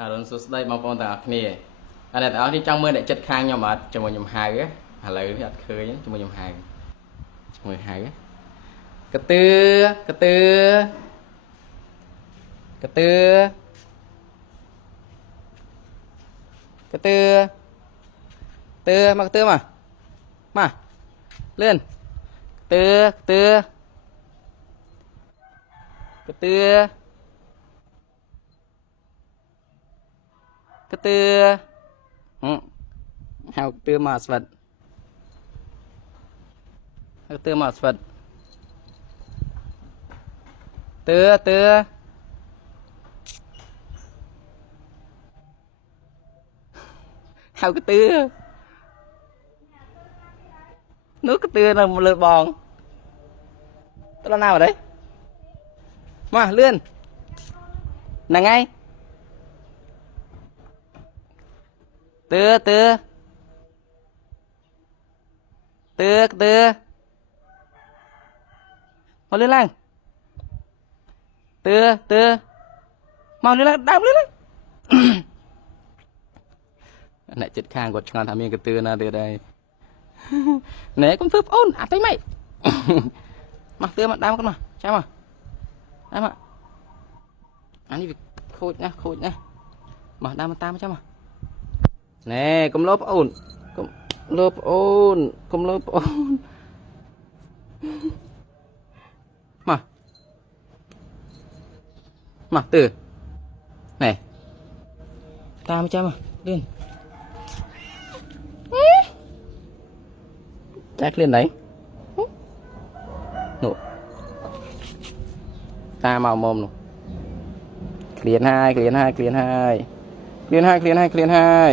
អរុនសួស្តីបងប្អូនទាំងអស់គ្នាអរអ្នកទាំងអស់នេះចង់មើលអ្នកចិត្តខាងខ្ញុំអត់ជាមួយខ្ញុំហៅឥឡូវនេះអត់ឃើញជាមួយខ្ញុំហៅជាមួយហៅកតឿកតឿកតឿកតឿតឿមកកតឿមកមកលឿនកតឿកតឿកតឿ cái tư ừ. học tư mà vật. Tư mà vật. Tư tư học cái tư nước cái tư là một lượt bòn. Tức là nào ở đấy? Mà, lươn. Là ngay. tứ tứ. Tứ tứ. Mau lên lang tứ tứ. Mau lên lang đam lên lang nãy chết khang của ngon tham miên cái tư na từ đây. Nè, con phớp ôn à tay mày. Mặc tư mà đam con mà chăm à đam à anh đi, khôi nha khôi nha mà đam ta mới chăm à ណែកុំលោបអូនកុំលោបអូនកុំលោបអូនមកមកទើណែតាមចាំមកលឿនចាក់លឿនណៃនោះតាមមកមុំនោះឃ្លានហើយឃ្លានហើយឃ្លានហើយឃ្លានហើយឃ្លានហើយឃ្លានហើយ